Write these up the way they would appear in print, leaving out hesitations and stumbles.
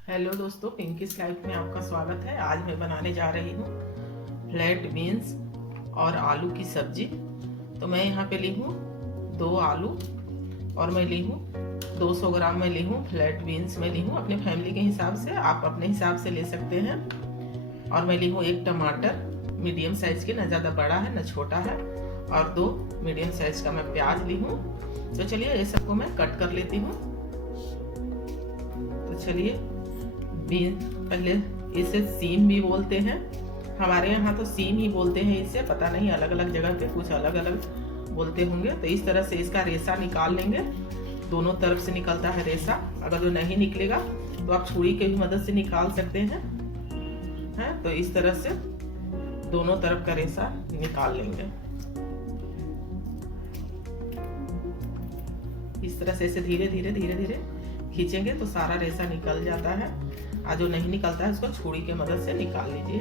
Hello दोस्तों, pinkies life में आपका स्वागत है। आज मैं बनाने जा रही हूँ फ्लैट बीन्स और आलू की सब्जी। तो मैं यहाँ पे ली हूँ 2 आलू और मैं ली हूँ 200 ग्राम मैं ली हूँ फ्लैट बीन्स। मैं ली हूँ अपने फैमिली के हिसाब से, आप अपने हिसाब से ले सकते हैं। और मैं ली हूँ 1 टमाटर मीडियम साइज के, ना ज़्यादा बड़ा है ना छोटा है, और 2 मीडियम साइज का मैं प्याज ली हूँ। तो चलिए ये सबको मैं कट कर लेती हूँ। तो चलिए, बीन पहले इसे सीम भी बोलते हैं, हमारे यहाँ तो सीम ही बोलते हैं इसे, पता नहीं अलग अलग जगह पे कुछ अलग अलग बोलते होंगे। तो इस तरह से इसका रेसा निकाल लेंगे, दोनों तरफ से निकलता है रेसा। अगर जो नहीं निकलेगा तो आप छुरी के भी मदद से निकाल सकते हैं। तो इस तरह से दोनों तरफ का रेसा निकाल लेंगे। इस तरह से इसे धीरे धीरे धीरे धीरे खींचेंगे तो सारा रेसा निकल जाता है, और जो नहीं निकलता है उसको छुरी के मदद से निकाल लीजिए।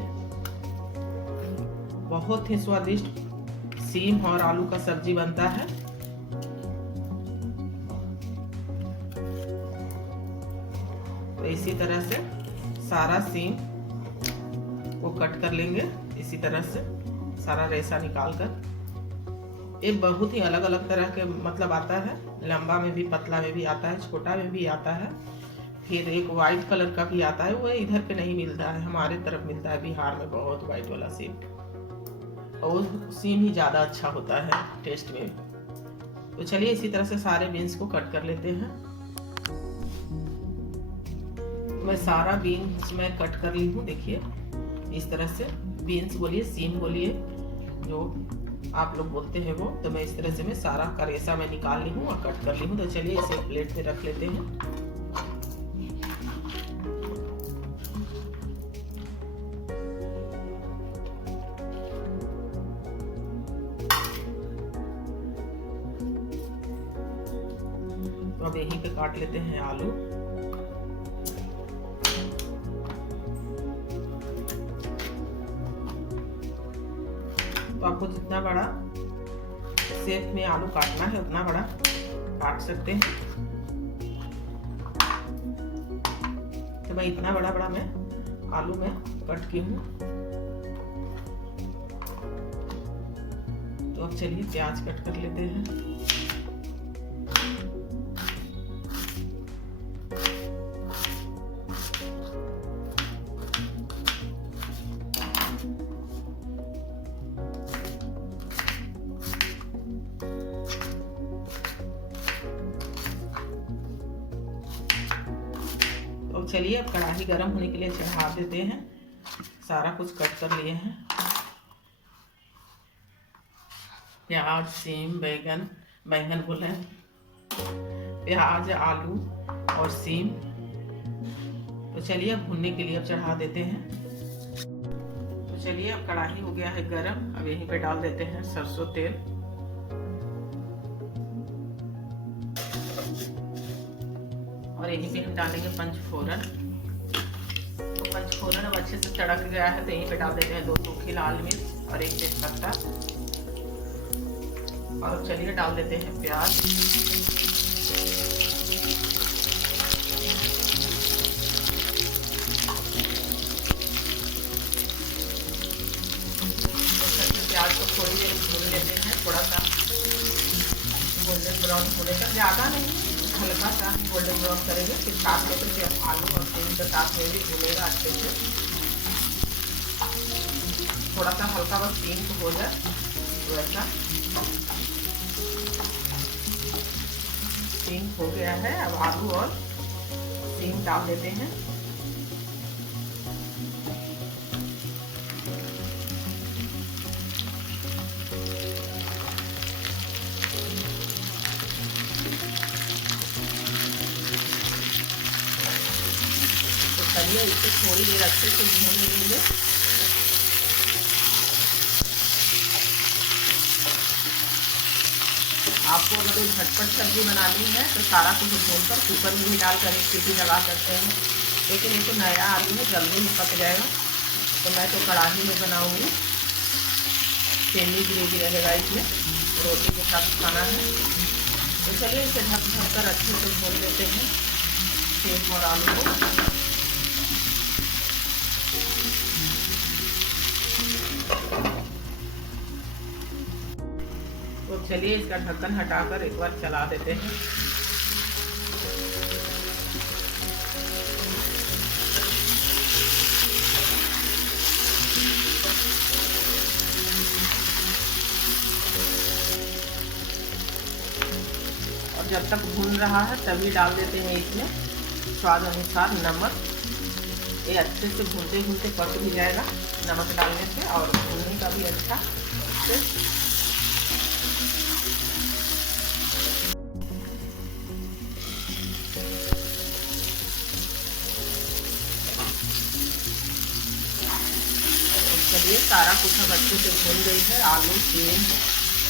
बहुत ही स्वादिष्ट सीम और आलू का सब्जी बनता है। तो इसी तरह से सारा सीम को कट कर लेंगे, इसी तरह से सारा रेसा निकाल कर। ये बहुत ही अलग अलग तरह के मतलब आता है, लंबा में भी, पतला में भी आता है, छोटा में भी आता है। फिर एक वाइट कलर का भी आता है, वो इधर पे नहीं मिलता है, हमारे तरफ मिलता है बिहार में बहुत वाइट वाला सीम, और सीम ही ज़्यादा अच्छा होता है टेस्ट में। तो चलिए इसी तरह से सारे बीन्स को कट कर लेते हैं। मैं सारा बीन्स मैं कट कर ली हूँ, देखिए इस तरह से। बीन्स बोलिए, सीम बोलिए, जो आप लोग बोलते हैं वो। तो मैं इस तरह से मैं सारा का रेसा मैं निकाल ली हूँ और कट कर ली हूँ। तो चलिए इसे एक प्लेट में रख लेते हैं। तो अब यहीं पे काट लेते हैं आलू। तो आपको जितना बड़ा शेप में आलू काटना है उतना बड़ा काट सकते हैं। तो मैं इतना बड़ा बड़ा मैं आलू में कट की हूँ। तो अब चलिए प्याज कट कर लेते हैं। तो चलिए अब कढ़ाई गर्म होने के लिए चढ़ा देते हैं। सारा कुछ कट कर लिए हैं, प्याज, सीम, बैंगन बोले, प्याज, आलू और सीम। तो चलिए अब भुनने के लिए अब चढ़ा देते हैं। तो चलिए अब कढ़ाई हो गया है गरम, अब यहीं पे डाल देते हैं सरसों तेल। और यहीं पे हम डालेंगे पंचफोरन। तो पंचफोरन अब अच्छे से तड़क गया है, तो यहीं पे डाल देते हैं 2 सूखी लाल मिर्च और 1 तेजपत्ता। और अब चलिए डाल देते हैं प्याज। तो प्याज को थोड़ी देर भून लेते हैं, थोड़ा सा गोल्डन ब्राउन होने तक, ज़्यादा नहीं, हल्का सा गोल्डन ब्राउन करेंगे। फिर साथ में तो आलू और सीम के साथ में भी भूनेगा अच्छे से। थोड़ा सा हल्का बस पिंक हो जाए वैसा। पिंक हो गया है, अब आलू और सीम डाल देते हैं। चलिए इसे थोड़ी देर अच्छे से भून लेंगे। आपको अगर झटपट सब्जी बनानी है तो सारा कुछ भूनकर कुकर में भी डालकर 1 सीटी लगा सकते हैं, लेकिन ये तो नया आलू है, जल्दी ही पक जाएगा। तो मैं तो कढ़ाई में बनाऊंगी, सेमी ग्रेवी रहेगा इसमें, रोटी के साथ खाना है। तो चलिए इसे ढक कर अच्छे से भून लेते हैं सीम और आलू को। चलिए इसका ढक्कन हटाकर एक बार चला देते हैं। और जब तक भून रहा है तभी डाल देते हैं इसमें स्वाद अनुसार नमक। ये अच्छे से भूनते भूनते पक भी जाएगा नमक डालने से, और भूनने का भी अच्छा से। चलिए सारा कुछ अब अच्छे से भून गई है, आलू, सेम,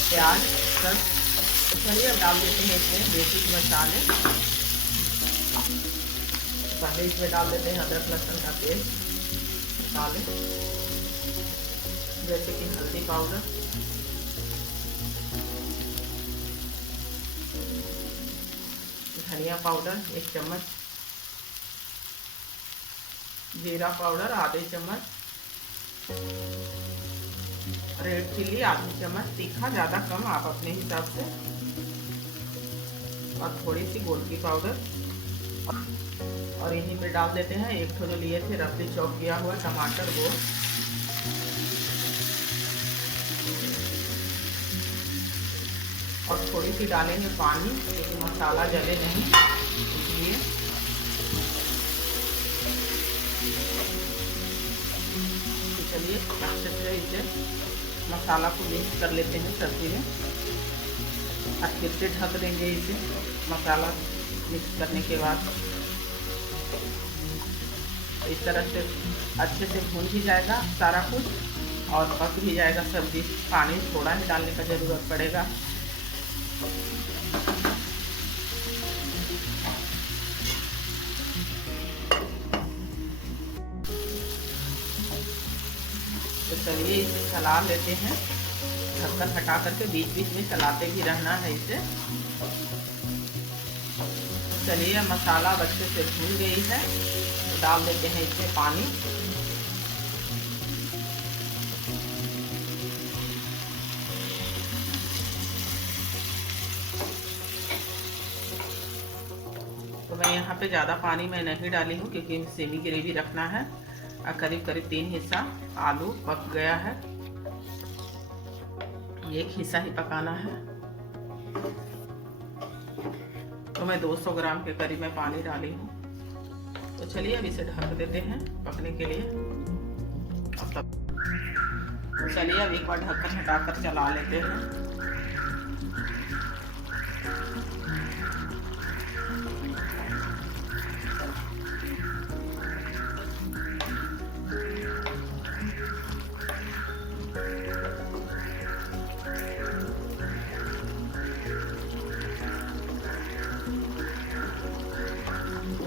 प्याज सब। चलिए अब डाल देते हैं इसमें बेसिक मसाले। पहले इसमें डाल देते हैं अदरक लहसुन का पेस्ट, मसाले जैसे कि हल्दी पाउडर, धनिया पाउडर 1 चम्मच, जीरा पाउडर आधे चम्मच, रेड चिल्ली आधी चम्मच, तीखा ज़्यादा कम आप अपने हिसाब से, और थोड़ी सी गोलकी पाउडर। और यहीं पे डाल देते हैं एक जो लिए थे रफली चॉप किया हुआ टमाटर, वो। और थोड़ी सी डालेंगे पानी क्योंकि मसाला जले नहीं, इसलिए। तो चलिए अच्छे से इसे मसाला को मिक्स कर लेते हैं सब्जी में। और फिर से ढक देंगे इसे मसाला मिक्स करने के बाद। इस तरह से अच्छे से भून भी जाएगा सारा कुछ और पक भी जाएगा सब्जी। पानी थोड़ा ही डालने का ज़रूरत पड़ेगा। तो चलिए इसे चला लेते हैं, ढक्कन हटा करके बीच बीच में चलाते भी रहना है इसे। चलिए मसाला अच्छे से भून गई है, डाल देते हैं इसमें पानी। तो मैं यहाँ पे ज़्यादा पानी मैं नहीं डाली हूँ क्योंकि सेमी ग्रेवी रखना है। और करीब करीब 3 हिस्सा आलू पक गया है, 1 हिस्सा ही पकाना है। तो मैं 200 ग्राम के करीब मैं पानी डाली हूँ। तो चलिए अब इसे ढक देते हैं पकने के लिए। चलिए अब एक बार ढक्कन हटाकर चला लेते हैं।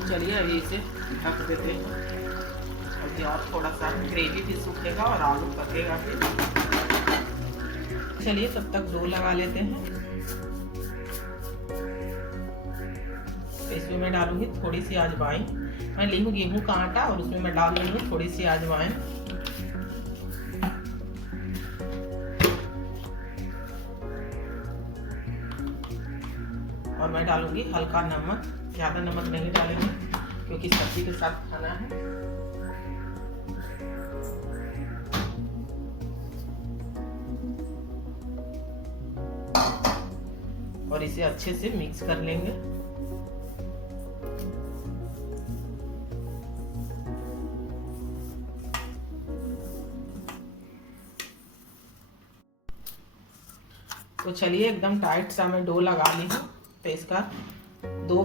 चलिए अभी इसे ढक देते हैं, और थोड़ा सा ग्रेवी भी सूखेगा और आलू पकेगा फिर। चलिए तब तक डो लगा लेते हैं। इसमें मैं डालूंगी थोड़ी सी अजवाइन। मैं ली हूँ गेहूं का आटा और उसमें मैं डाल दूंगी थोड़ी सी अजवाइन। और मैं डालूंगी हल्का नमक, ज़्यादा नमक नहीं डालेंगे क्योंकि सब्जी के साथ खाना है। और इसे अच्छे से मिक्स कर लेंगे। तो चलिए एकदम टाइट सा मैं डो लगा ली हूँ। तो इसका 2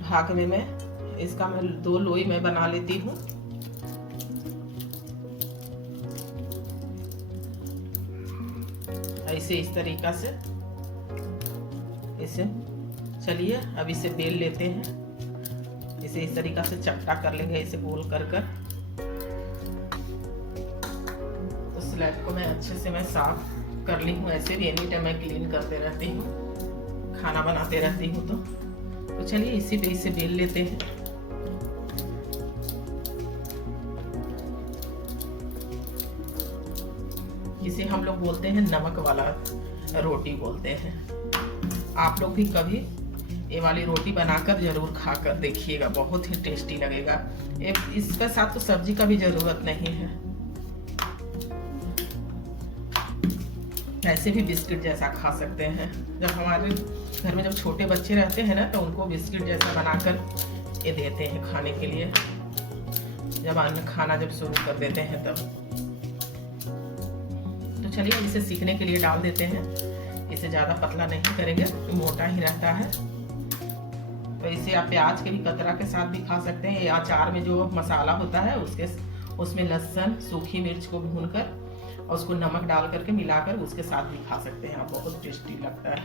भाग में मैं इसका 2 लोई में बना लेती हूँ। ऐसे इस तरीका से इसे। चलिए अब इसे बेल लेते हैं। इसे इस तरीका से चपटा कर लेंगे, इसे गोल कर कर। तो स्लैब को मैं अच्छे से मैं साफ कर ली हूँ। ऐसे भी एनी टाइम मैं क्लीन करते रहती हूँ, खाना बनाते रहती हूँ। तो चलिए इसी पे इसे बेल लेते हैं। इसे हम लोग बोलते हैं नमक वाला रोटी बोलते हैं। आप लोग भी कभी ये वाली रोटी बनाकर जरूर खाकर देखिएगा, बहुत ही टेस्टी लगेगा। इसके साथ तो सब्जी का भी जरूरत नहीं है, ऐसे भी बिस्किट जैसा खा सकते हैं। जब हमारे घर में जब छोटे बच्चे रहते हैं ना, तो उनको बिस्किट जैसा बनाकर ये देते हैं खाने के लिए, जब अन्न खाना जब शुरू कर देते हैं तब। तो चलिए इसे सीखने के लिए डाल देते हैं। इसे ज़्यादा पतला नहीं करेंगे, मोटा ही रहता है। तो इसे आप प्याज के भी कतरा के साथ भी खा सकते हैं, या अचार में जो मसाला होता है उसमें लहसुन सूखी मिर्च को भूनकर और उसको नमक डाल करके मिलाकर उसके साथ भी खा सकते हैं आप, बहुत टेस्टी लगता है।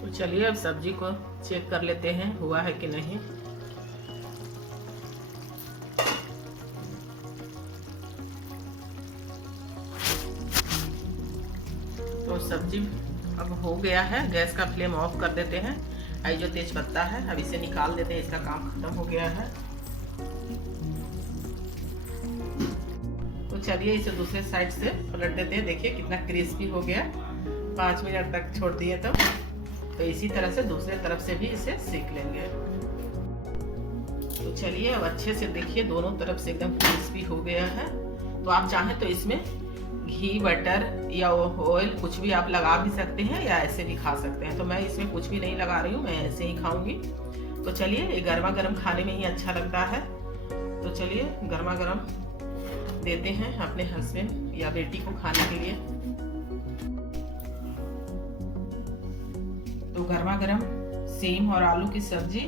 तो चलिए अब सब्जी को चेक कर लेते हैं हुआ है कि नहीं। तो सब्जी अब हो गया है, गैस का फ्लेम ऑफ कर देते हैं। आई जो तेज पत्ता है अब इसे निकाल देते हैं, इसका काम खत्म हो गया है। तो चलिए इसे दूसरे साइड से पलट देते हैं। देखिए कितना क्रिस्पी हो गया, 5 मिनट तक छोड़ दिए तब। तो इसी तरह से दूसरे तरफ से भी इसे सेक लेंगे। तो चलिए अब अच्छे से देखिए दोनों तरफ से एकदम क्रिस्पी हो गया है। तो आप चाहें तो इसमें घी बटर या ऑयल कुछ भी आप लगा भी सकते हैं, या ऐसे भी खा सकते हैं। तो मैं इसमें कुछ भी नहीं लगा रही हूँ, मैं ऐसे ही खाऊंगी। तो चलिए ये गर्मा गर्म खाने में ही अच्छा लगता है। तो चलिए गर्मा गर्म देते हैं अपने हस्बैंड या बेटी को खाने के लिए। तो गर्मा गर्म सेम और आलू की सब्जी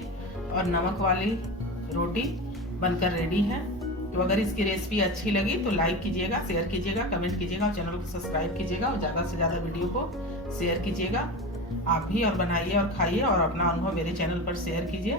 और नमक वाली रोटी बनकर रेडी है। तो अगर इसकी रेसिपी अच्छी लगी तो लाइक कीजिएगा, शेयर कीजिएगा, कमेंट कीजिएगा और चैनल को सब्सक्राइब कीजिएगा और ज़्यादा से ज़्यादा वीडियो को शेयर कीजिएगा। आप भी और बनाइए और खाइए और अपना अनुभव मेरे चैनल पर शेयर कीजिए।